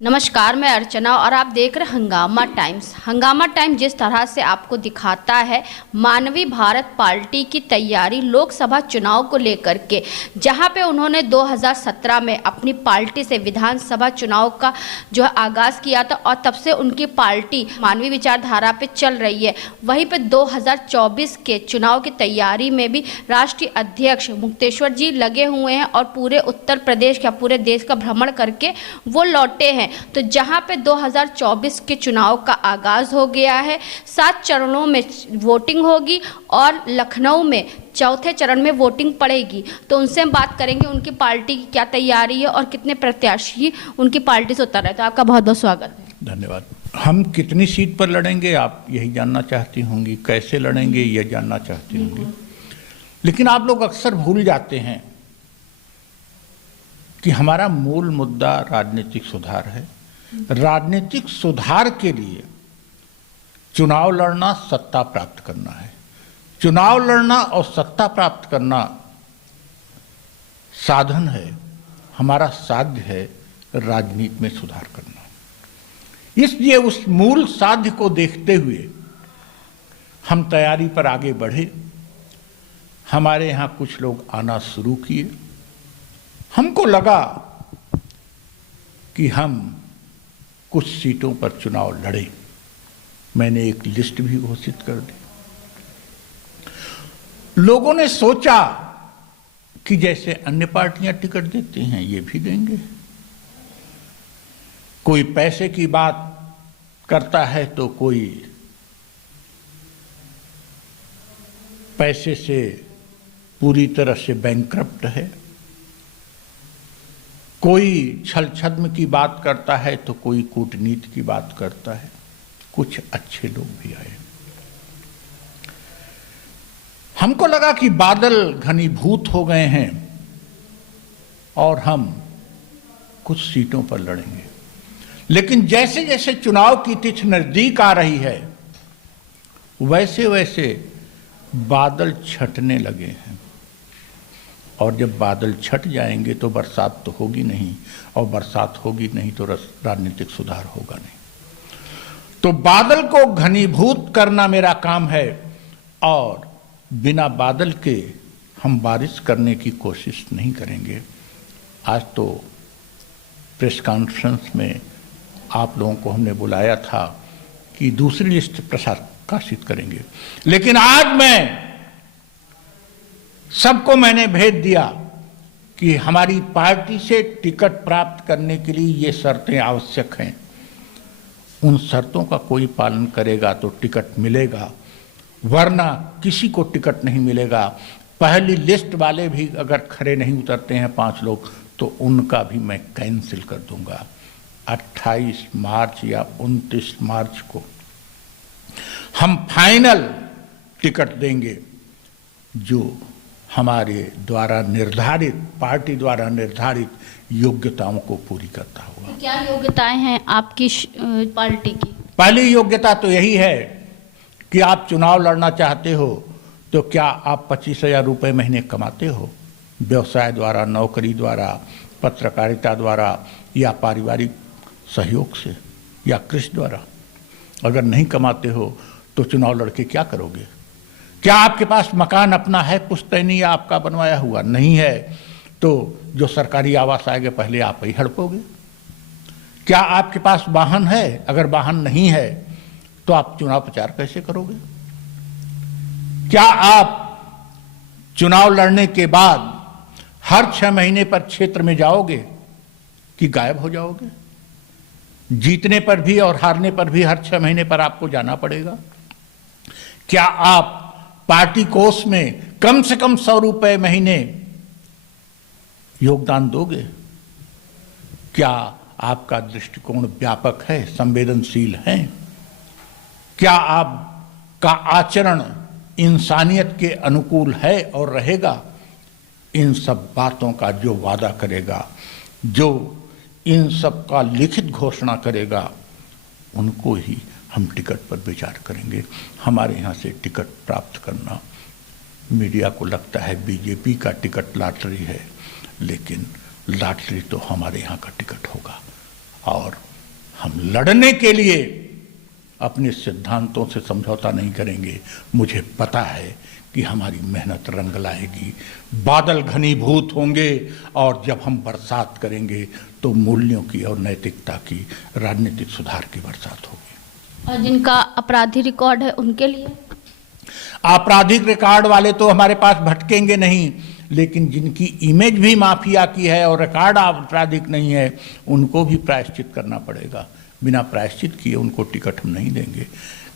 नमस्कार, मैं अर्चना और आप देख रहे हंगामा टाइम्स। हंगामा टाइम्स जिस तरह से आपको दिखाता है मानवीय भारत पार्टी की तैयारी लोकसभा चुनाव को लेकर के, जहां पे उन्होंने 2017 में अपनी पार्टी से विधानसभा चुनाव का जो है आगाज़ किया था और तब से उनकी पार्टी मानवीय विचारधारा पे चल रही है। वहीं पे 2024 के चुनाव की तैयारी में भी राष्ट्रीय अध्यक्ष मुक्तेश्वर जी लगे हुए हैं और पूरे उत्तर प्रदेश या पूरे देश का भ्रमण करके वो लौटे हैं। तो जहां पे 2024 के चुनाव का आगाज हो गया है, 7 चरणों में वोटिंग होगी और लखनऊ में चौथे चरण में वोटिंग पड़ेगी। तो उनसे हम बात करेंगे उनकी पार्टी की क्या तैयारी है और कितने प्रत्याशी उनकी पार्टी से उतर रहे हैं। तो आपका बहुत बहुत स्वागत है। धन्यवाद। हम कितनी सीट पर लड़ेंगे आप यही जानना चाहती होंगी, कैसे लड़ेंगे ये जानना चाहती होंगी, लेकिन आप लोग अक्सर भूल जाते हैं कि हमारा मूल मुद्दा राजनीतिक सुधार है। राजनीतिक सुधार के लिए चुनाव लड़ना सत्ता प्राप्त करना है। चुनाव लड़ना और सत्ता प्राप्त करना साधन है, हमारा साध्य है राजनीति में सुधार करना। इसलिए उस मूल साध्य को देखते हुए हम तैयारी पर आगे बढ़े। हमारे यहाँ कुछ लोग आना शुरू किए। हमको लगा कि हम कुछ सीटों पर चुनाव लड़े। मैंने एक लिस्ट भी घोषित कर दी। लोगों ने सोचा कि जैसे अन्य पार्टियां टिकट देती हैं ये भी देंगे। कोई पैसे की बात करता है तो कोई पैसे से पूरी तरह से बैंकक्रप्ट है, कोई छल छद्म की बात करता है तो कोई कूटनीति की बात करता है। कुछ अच्छे लोग भी आए। हमको लगा कि बादल घनीभूत हो गए हैं और हम कुछ सीटों पर लड़ेंगे। लेकिन जैसे जैसे चुनाव की तिथि नजदीक आ रही है वैसे वैसे बादल छटने लगे हैं। और जब बादल छट जाएंगे तो बरसात तो होगी नहीं, और बरसात होगी नहीं तो राजनीतिक सुधार होगा नहीं। तो बादल को घनीभूत करना मेरा काम है और बिना बादल के हम बारिश करने की कोशिश नहीं करेंगे। आज तो प्रेस कॉन्फ्रेंस में आप लोगों को हमने बुलाया था कि दूसरी लिस्ट प्रकाशित करेंगे, लेकिन आज मैं सबको मैंने भेज दिया कि हमारी पार्टी से टिकट प्राप्त करने के लिए ये शर्तें आवश्यक हैं। उन शर्तों का कोई पालन करेगा तो टिकट मिलेगा, वरना किसी को टिकट नहीं मिलेगा। पहली लिस्ट वाले भी अगर खरे नहीं उतरते हैं 5 लोग तो उनका भी मैं कैंसिल कर दूंगा। 28 मार्च या 29 मार्च को हम फाइनल टिकट देंगे जो हमारे द्वारा निर्धारित, पार्टी द्वारा निर्धारित योग्यताओं को पूरी करता होगा। क्या योग्यताएं हैं आपकी पार्टी की? पहली योग्यता तो यही है कि आप चुनाव लड़ना चाहते हो तो क्या आप 25,000 रुपये महीने कमाते हो, व्यवसाय द्वारा, नौकरी द्वारा, पत्रकारिता द्वारा या पारिवारिक सहयोग से या कृषि द्वारा? अगर नहीं कमाते हो तो चुनाव लड़के क्या करोगे? क्या आपके पास मकान अपना है, पुश्तैनी या आपका बनवाया हुआ? नहीं है तो जो सरकारी आवास आएगा पहले आप ही हड़पोगे। क्या आपके पास वाहन है? अगर वाहन नहीं है तो आप चुनाव प्रचार कैसे करोगे? क्या आप चुनाव लड़ने के बाद हर 6 महीने पर क्षेत्र में जाओगे कि गायब हो जाओगे? जीतने पर भी और हारने पर भी हर 6 महीने पर आपको जाना पड़ेगा। क्या आप पार्टी कोष में कम से कम 100 रुपये महीने योगदान दोगे? क्या आपका दृष्टिकोण व्यापक है, संवेदनशील है? क्या आपका आचरण इंसानियत के अनुकूल है और रहेगा? इन सब बातों का जो वादा करेगा, जो इन सब का लिखित घोषणा करेगा, उनको ही हम टिकट पर विचार करेंगे। हमारे यहाँ से टिकट प्राप्त करना, मीडिया को लगता है बीजेपी का टिकट लॉटरी है, लेकिन लॉटरी तो हमारे यहाँ का टिकट होगा और हम लड़ने के लिए अपने सिद्धांतों से समझौता नहीं करेंगे। मुझे पता है कि हमारी मेहनत रंग लाएगी, बादल घनीभूत होंगे और जब हम बरसात करेंगे तो मूल्यों की और नैतिकता की, राजनीतिक सुधार की बरसात होगी। और जिनका आपराधिक रिकॉर्ड है उनके लिए? आपराधिक रिकॉर्ड वाले तो हमारे पास भटकेंगे नहीं, लेकिन जिनकी इमेज भी माफिया की है और रिकॉर्ड आपराधिक नहीं है, उनको भी प्रायश्चित करना पड़ेगा। बिना प्रायश्चित किए उनको टिकट हम नहीं देंगे।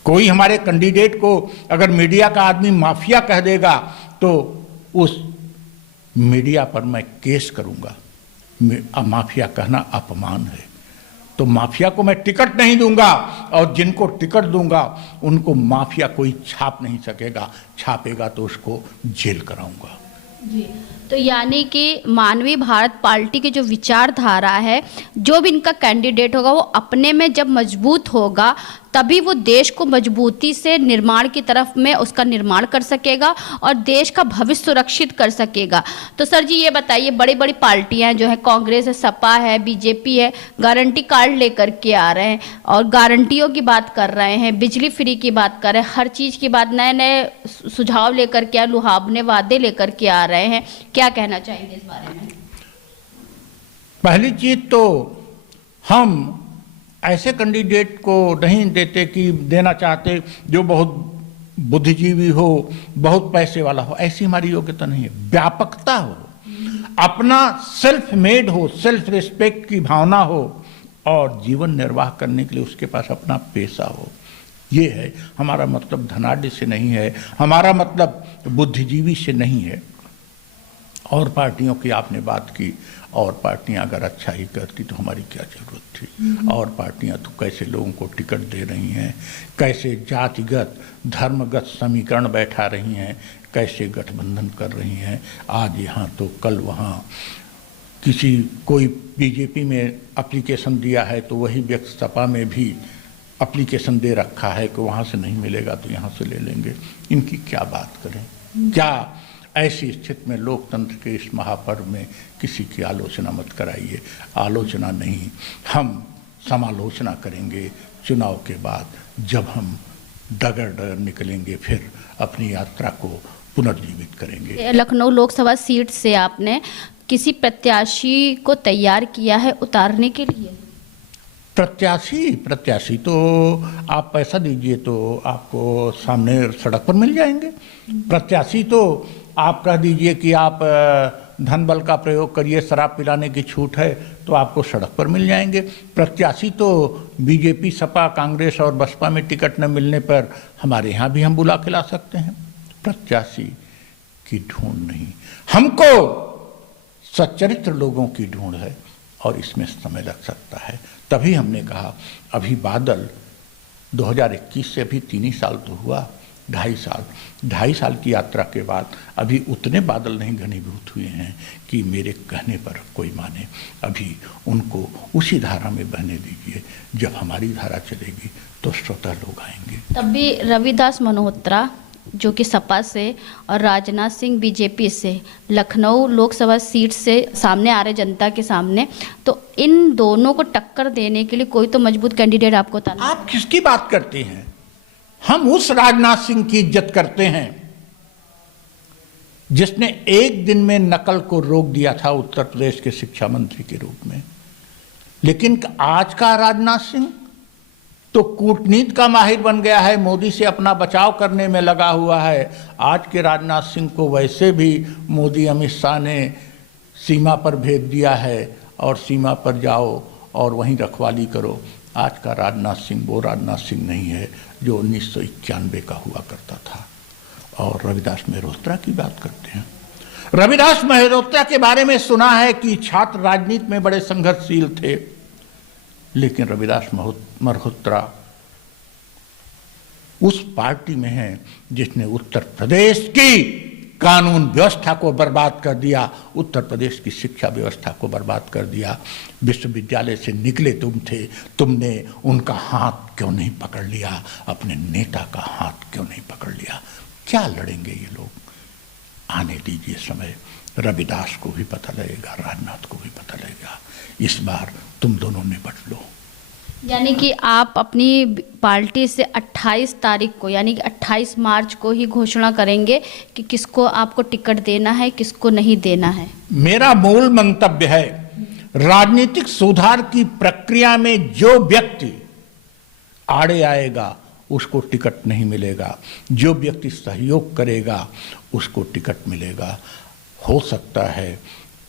कोई हमारे कैंडिडेट को अगर मीडिया का आदमी माफिया कह देगा तो उस मीडिया पर मैं केस करूंगा। माफिया कहना अपमान है, तो माफिया को मैं टिकट नहीं दूंगा, और जिनको टिकट दूंगा उनको माफिया कोई छाप नहीं सकेगा, छापेगा तो उसको जेल कराऊंगा। जी, तो यानी कि मानवीय भारत पार्टी की जो विचारधारा है, जो भी इनका कैंडिडेट होगा वो अपने में जब मजबूत होगा तभी वो देश को मजबूती से निर्माण की तरफ में उसका निर्माण कर सकेगा और देश का भविष्य सुरक्षित कर सकेगा। तो सर जी ये बताइए, बड़ी बड़ी पार्टियां जो है, कांग्रेस है, सपा है, बीजेपी है, गारंटी कार्ड लेकर के आ रहे हैं और गारंटियों की बात कर रहे हैं, बिजली फ्री की बात कर रहे हैं, हर चीज़ की बात, नए नए सुझाव लेकर के, लुभावने वादे लेकर के आ रहे हैं। क्या कहना चाहेंगे इस बारे में? पहली चीज तो हम ऐसे कैंडिडेट को नहीं देते कि देना चाहते जो बहुत बुद्धिजीवी हो, बहुत पैसे वाला हो, ऐसी हमारी योग्यता नहीं है। व्यापकता हो, अपना सेल्फ मेड हो, सेल्फ रिस्पेक्ट की भावना हो और जीवन निर्वाह करने के लिए उसके पास अपना पेशा हो। ये है हमारा मतलब, धनाढ़ से नहीं है, हमारा मतलब बुद्धिजीवी से नहीं है। और पार्टियों की आपने बात की, और पार्टियां अगर अच्छा ही करती तो हमारी क्या जरूरत थी। और पार्टियां तो कैसे लोगों को टिकट दे रही हैं, कैसे जातिगत धर्मगत समीकरण बैठा रही हैं, कैसे गठबंधन कर रही हैं, आज यहाँ तो कल वहाँ। कोई बीजेपी में एप्लीकेशन दिया है तो वही व्यक्ति सपा में भी एप्लीकेशन दे रखा है कि वहाँ से नहीं मिलेगा तो यहाँ से ले लेंगे। इनकी क्या बात करें? क्या ऐसी स्थिति में लोकतंत्र के इस महापर्व में किसी की आलोचना मत कराइए। आलोचना नहीं, हम समालोचना करेंगे चुनाव के बाद, जब हम डगर निकलेंगे, फिर अपनी यात्रा को पुनर्जीवित करेंगे। लखनऊ लोकसभा सीट से आपने किसी प्रत्याशी को तैयार किया है उतारने के लिए? प्रत्याशी तो आप पैसा दीजिए तो आपको सामने सड़क पर मिल जाएंगे। प्रत्याशी तो आप कह दीजिए कि आप धन बल का प्रयोग करिए, शराब पिलाने की छूट है तो आपको सड़क पर मिल जाएंगे। प्रत्याशी तो बीजेपी, सपा, कांग्रेस और बसपा में टिकट न मिलने पर हमारे यहाँ भी हम बुला के ला सकते हैं। प्रत्याशी की ढूंढ नहीं, हमको सच्चरित्र लोगों की ढूंढ है और इसमें समय लग सकता है। तभी हमने कहा अभी बादल 2021 से अभी 3 ही साल तो हुआ, 2.5 साल की यात्रा के बाद अभी उतने बादल नहीं घनीभूत हुए हैं कि मेरे कहने पर कोई माने। अभी उनको उसी धारा में बहने दीजिए, जब हमारी धारा चलेगी तो स्वतः लोग आएंगे। तब भी रविदास मल्होत्रा जो कि सपा से और राजनाथ सिंह बीजेपी से लखनऊ लोकसभा सीट से सामने आ रहे जनता के सामने, तो इन दोनों को टक्कर देने के लिए कोई तो मजबूत कैंडिडेट आपको ताना। आप किसकी बात करते हैं? हम उस राजनाथ सिंह की इज्जत करते हैं जिसने एक दिन में नकल को रोक दिया था उत्तर प्रदेश के शिक्षा मंत्री के रूप में। लेकिन आज का राजनाथ सिंह तो कूटनीति का माहिर बन गया है, मोदी से अपना बचाव करने में लगा हुआ है। आज के राजनाथ सिंह को वैसे भी मोदी अमित शाह ने सीमा पर भेज दिया है और सीमा पर जाओ और वहीं रखवाली करो। आज का राजनाथ सिंह वो राजनाथ सिंह नहीं है जो 1991 का हुआ करता था। और रविदास मल्होत्रा की बात करते हैं। रविदास मल्होत्रा के बारे में सुना है कि छात्र राजनीति में बड़े संघर्षशील थे, लेकिन रविदास मल्होत्रा उस पार्टी में है जिसने उत्तर प्रदेश की कानून व्यवस्था को बर्बाद कर दिया, उत्तर प्रदेश की शिक्षा व्यवस्था को बर्बाद कर दिया। विश्वविद्यालय से निकले तुम थे, तुमने उनका हाथ क्यों नहीं पकड़ लिया? अपने नेता का हाथ क्यों नहीं पकड़ लिया? क्या लड़ेंगे ये लोग? आने दीजिए समय, रविदास को भी पता लगेगा, राजनाथ को भी पता लगेगा। इस बार तुम दोनों निपट लो। यानी कि आप अपनी पार्टी से 28 तारीख को यानी कि 28 मार्च को ही घोषणा करेंगे कि किसको आपको टिकट देना है, किसको नहीं देना है। मेरा मूल मंतव्य है, राजनीतिक सुधार की प्रक्रिया में जो व्यक्ति आड़े आएगा उसको टिकट नहीं मिलेगा, जो व्यक्ति सहयोग करेगा उसको टिकट मिलेगा। हो सकता है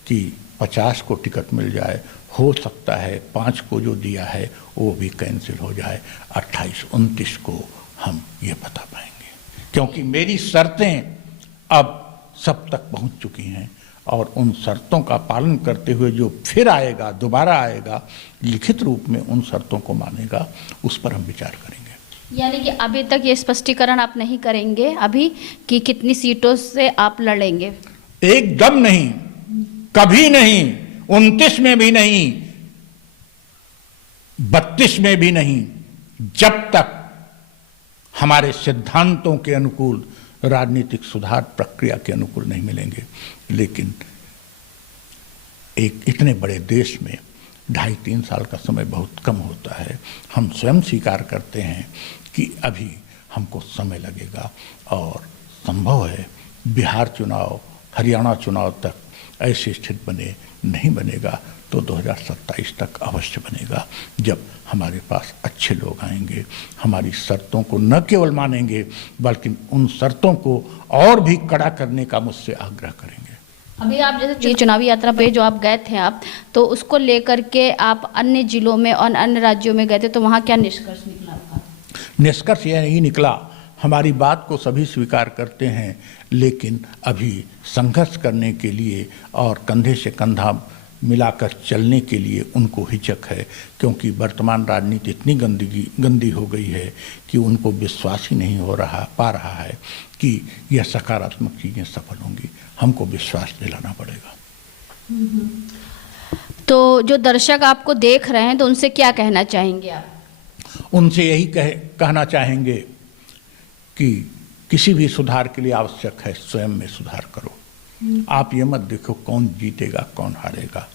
कि 50 को टिकट मिल जाए, हो सकता है 5 को जो दिया है वो भी कैंसिल हो जाए। 28-29 को हम ये बता पाएंगे, क्योंकि मेरी शर्तें अब सब तक पहुंच चुकी हैं और उन शर्तों का पालन करते हुए जो फिर आएगा, दोबारा आएगा, लिखित रूप में उन शर्तों को मानेगा, उस पर हम विचार करेंगे। यानी कि अभी तक ये स्पष्टीकरण आप नहीं करेंगे अभी कि कितनी सीटों से आप लड़ेंगे? एकदम नहीं, कभी नहीं, 29 में भी नहीं, 32 में भी नहीं, जब तक हमारे सिद्धांतों के अनुकूल, राजनीतिक सुधार प्रक्रिया के अनुकूल नहीं मिलेंगे। लेकिन एक इतने बड़े देश में 2.5-3 साल का समय बहुत कम होता है। हम स्वयं स्वीकार करते हैं कि अभी हमको समय लगेगा और संभव है बिहार चुनाव, हरियाणा चुनाव तक ऐसी स्थिति नहीं बनेगा तो 2027 तक अवश्य बनेगा, जब हमारे पास अच्छे लोग आएंगे, हमारी शर्तों को न केवल मानेंगे बल्कि उन शर्तों को और भी कड़ा करने का मुझसे आग्रह करेंगे। अभी आप जैसे चुनावी यात्रा पे जो आप गए थे आप, तो उसको लेकर के आप अन्य जिलों में और अन्य राज्यों में गए थे, तो वहाँ क्या निष्कर्ष निकला? निष्कर्ष यह नहीं निकला, हमारी बात को सभी स्वीकार करते हैं, लेकिन अभी संघर्ष करने के लिए और कंधे से कंधा मिलाकर चलने के लिए उनको हिचक है, क्योंकि वर्तमान राजनीति इतनी गंदी हो गई है कि उनको विश्वास ही नहीं पा रहा है कि यह सकारात्मक चीज़ें सफल होंगी। हमको विश्वास दिलाना पड़ेगा। तो जो दर्शक आपको देख रहे हैं तो उनसे क्या कहना चाहेंगे आप? उनसे यही कहना चाहेंगे कि किसी भी सुधार के लिए आवश्यक है स्वयं में सुधार करो। आप ये मत देखो कौन जीतेगा कौन हारेगा।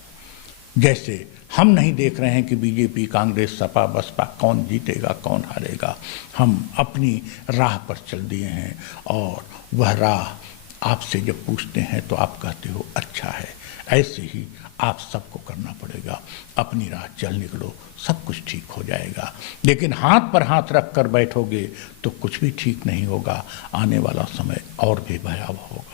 जैसे हम नहीं देख रहे हैं कि बीजेपी, कांग्रेस, सपा, बसपा कौन जीतेगा कौन हारेगा, हम अपनी राह पर चल दिए हैं और वह राह आपसे जब पूछते हैं तो आप कहते हो अच्छा है। ऐसे ही आप सबको करना पड़ेगा, अपनी राह चल निकलो, सब कुछ ठीक हो जाएगा। लेकिन हाथ पर हाथ रख कर बैठोगे तो कुछ भी ठीक नहीं होगा, आने वाला समय और भी भयावह होगा।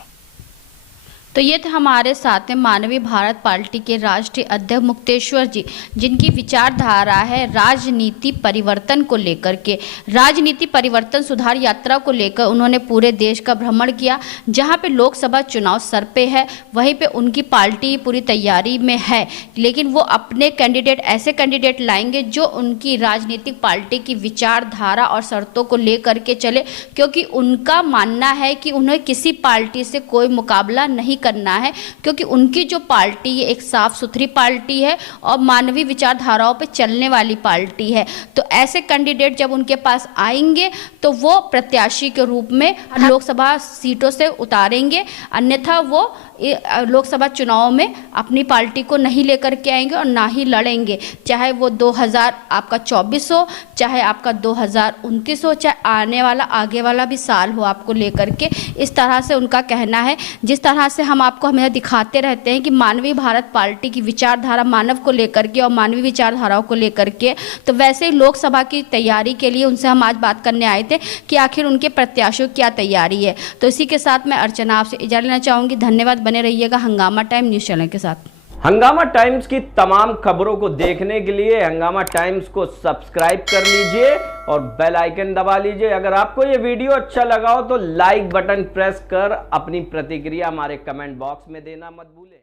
तो ये थे हमारे साथ में मानवीय भारत पार्टी के राष्ट्रीय अध्यक्ष मुक्तेश्वर जी, जिनकी विचारधारा है राजनीति परिवर्तन को लेकर के, राजनीति परिवर्तन सुधार यात्रा को लेकर उन्होंने पूरे देश का भ्रमण किया। जहां पे लोकसभा चुनाव सर पे है वहीं पे उनकी पार्टी पूरी तैयारी में है, लेकिन वो अपने कैंडिडेट, ऐसे कैंडिडेट लाएंगे जो उनकी राजनीतिक पार्टी की विचारधारा और शर्तों को लेकर के चले, क्योंकि उनका मानना है कि उन्हें किसी पार्टी से कोई मुकाबला नहीं करना है, क्योंकि उनकी जो पार्टी है एक साफ सुथरी पार्टी है और मानवीय विचारधाराओं पे चलने वाली पार्टी है। तो ऐसे कैंडिडेट जब उनके पास आएंगे तो वो प्रत्याशी के रूप में लोकसभा सीटों से उतारेंगे, अन्यथा वो लोकसभा चुनाव में अपनी पार्टी को नहीं लेकर के आएंगे और ना ही लड़ेंगे, चाहे वो 2024 हो, चाहे आपका 2029 हो, चाहे आने वाला आगे वाला भी साल हो आपको लेकर के। इस तरह से उनका कहना है। जिस तरह से हम आपको हमें दिखाते रहते हैं कि मानवीय भारत पार्टी की विचारधारा मानव को लेकर के और मानवीय विचारधाराओं को लेकर के, तो वैसे ही लोकसभा की तैयारी के लिए उनसे हम आज बात करने आए थे कि आखिर उनके प्रत्याशियों की क्या तैयारी है। तो इसी के साथ मैं अर्चना आपसे इजाज़त लेना चाहूँगी। धन्यवाद। बने रहिएगा हंगामा टाइम न्यूज़ चैनल के साथ। हंगामा टाइम्स की तमाम खबरों को देखने के लिए हंगामा टाइम्स को सब्सक्राइब कर लीजिए और बेल आइकन दबा लीजिए। अगर आपको ये वीडियो अच्छा लगा हो तो लाइक बटन प्रेस कर अपनी प्रतिक्रिया हमारे कमेंट बॉक्स में देना मत भूलें।